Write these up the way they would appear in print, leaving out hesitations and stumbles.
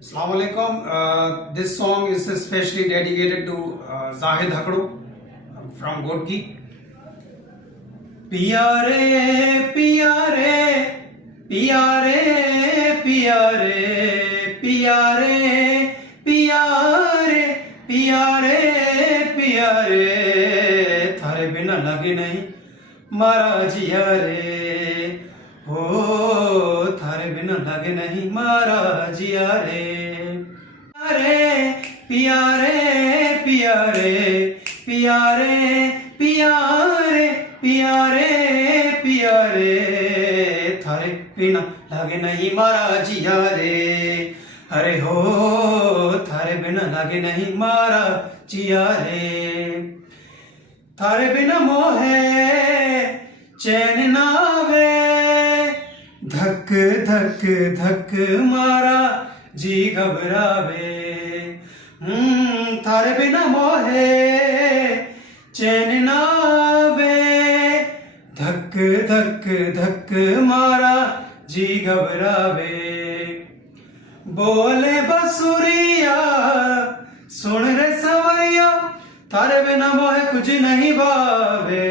Assalamu alaikum. This song is especially dedicated to Zahid Hakdo from Godki. पिया रे पिया रे पिया रे पिया रे पिया रे पिया रे पिया रे पिया रे थारे बिना लगे नहीं मारा जिया रे हो थारे बिना लगे नहीं मारा जिया रे पिया रे पिया रे पिया रे पिया रे पिया रे पिया रे थारे बिना लगे नहीं मारा जिया रे अरे हो थारे बिना लगे नहीं मारा जिया रे थारे बिना मोहे चैन ना वे धक धक धक मारा जी घबरावे थारे बिना मोहे चैन ना वे धक धक धक मारा जी घबरावे बोले बसुरिया सुन रे सवैया थारे बिना मोहे कुछ नहीं भावे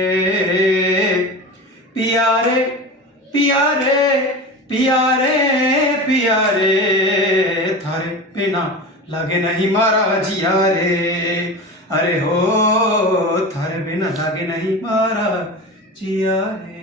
पिया रे पिया रे पिया रे पिया रे थारे बिना लगे नहीं मारा जिया रे अरे हो थारे बिना लगे नहीं मारा जिया रे।